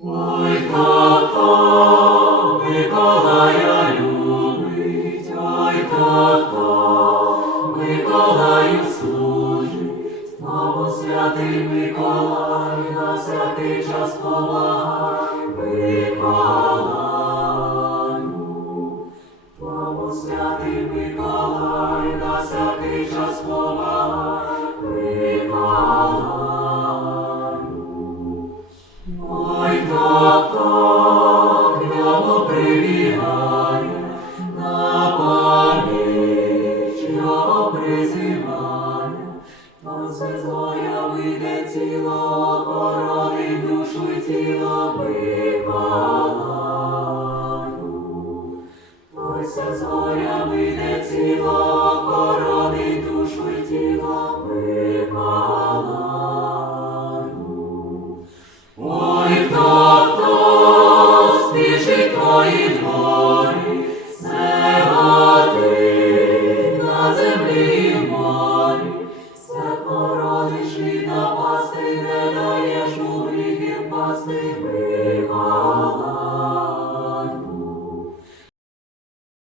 Ой, хто Миколая любить, ой, хто Миколаю служить, тому святий Миколай на всякий час помагай Миколаю. Тому святий Миколай на всякий час помагай все згоя вийде тіло, охоронить душу й тіло Миколаю. Ой, згоя вийде тіло, охоронить душу й тіло Миколаю. Ой, хто, хто спішить твої дворі, напасти, не даєш у гріхи впасти,